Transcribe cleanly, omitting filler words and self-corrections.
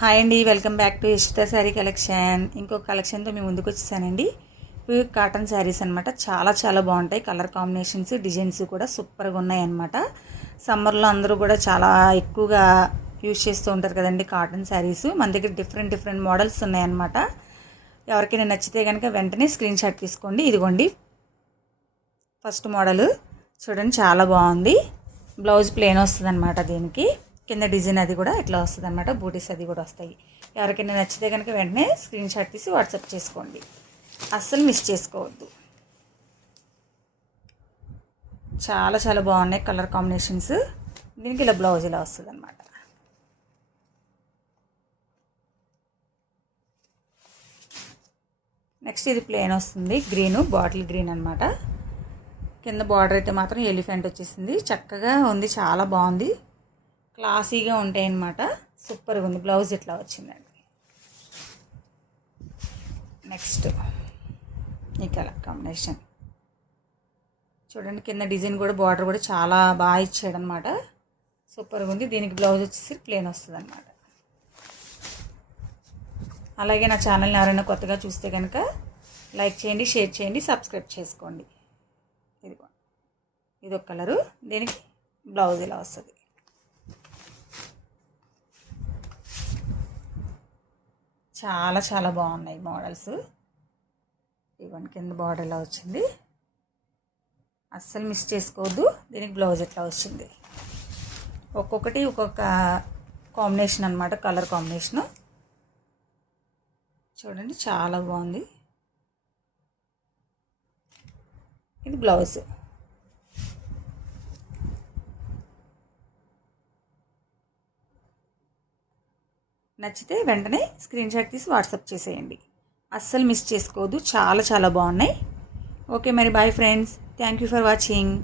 Hi అండి, welcome back to ఇష్ట sari collection. ఇంకొక కలెక్షన్తో మేము ముందుకు వచ్చేసానండి. ప్యూర్ కాటన్ శారీస్ అనమాట. చాలా చాలా బాగుంటాయి. కలర్ కాంబినేషన్స్, డిజైన్స్ కూడా సూపర్గా ఉన్నాయి అనమాట. సమ్మర్లో అందరూ కూడా చాలా ఎక్కువగా యూజ్ చేస్తూ ఉంటారు కదండి కాటన్ శారీస్. మన దగ్గర డిఫరెంట్ మోడల్స్ ఉన్నాయన్నమాట. ఎవరికైనా నచ్చితే కనుక వెంటనే స్క్రీన్ షాట్ తీసుకోండి. ఇదిగోండి ఫస్ట్ మోడల్ చూడండి, చాలా బాగుంది. బ్లౌజ్ ప్లెయిన్ వస్తుంది అనమాట. దీనికి కింద డిజైన్ అది కూడా ఇట్లా వస్తుంది అనమాట. బూటీస్ అది కూడా వస్తాయి. ఎవరికైనా నచ్చితే కనుక వెంటనే స్క్రీన్ షాట్ తీసి వాట్సాప్ చేసుకోండి. అస్సలు మిస్ చేసుకోవద్దు. చాలా చాలా బాగున్నాయి కలర్ కాంబినేషన్స్. దీనికి ఇలా బ్లౌజ్ ఇలా వస్తుంది అనమాట. నెక్స్ట్ ఇది ప్లెయిన్ వస్తుంది, గ్రీను, బాటిల్ గ్రీన్ అనమాట. కింద బార్డర్ అయితే మాత్రం ఎలిఫెంట్ వచ్చేసింది. చక్కగా ఉంది, చాలా బాగుంది. క్లాసీగా ఉంటాయి అన్నమాట. సూపర్గా ఉంది. బ్లౌజ్ ఇట్లా వచ్చిందండి. నెక్స్ట్ ఈ కలర్ కాంబినేషన్ చూడండి. కింద డిజైన్ కూడా బార్డర్ కూడా చాలా బాగా ఇచ్చాడనమాట. సూపర్గా ఉంది. దీనికి బ్లౌజ్ వచ్చేసి ప్లెయిన్ వస్తుంది అనమాట. అలాగే నా ఛానల్ని ఎవరైనా కొత్తగా చూస్తే కనుక లైక్ చేయండి, షేర్ చేయండి, సబ్స్క్రైబ్ చేసుకోండి. ఇది ఒక కలరు. దీనికి బ్లౌజ్ ఇలా వస్తుంది. చాలా చాలా బాగున్నాయి మోడల్స్. ఇవన్నీ కింద బార్డర్ ఇలా వచ్చింది. అస్సలు మిస్ చేసుకోవద్దు. దీనికి బ్లౌజ్ ఎట్లా వచ్చింది. ఒక్కొక్కటి ఒక్కొక్క కాంబినేషన్ అనమాట, కలర్ కాంబినేషను. చూడండి చాలా బాగుంది. ఇది బ్లౌజ్. నచ్చితే వెంటనే స్క్రీన్ షాట్ తీసి వాట్సాప్ చేసేయండి. అస్సలు మిస్ చేసుకోవద్దు. చాలా చాలా బాగున్నాయి. ఓకే మరి, bye friends. Thank you for watching.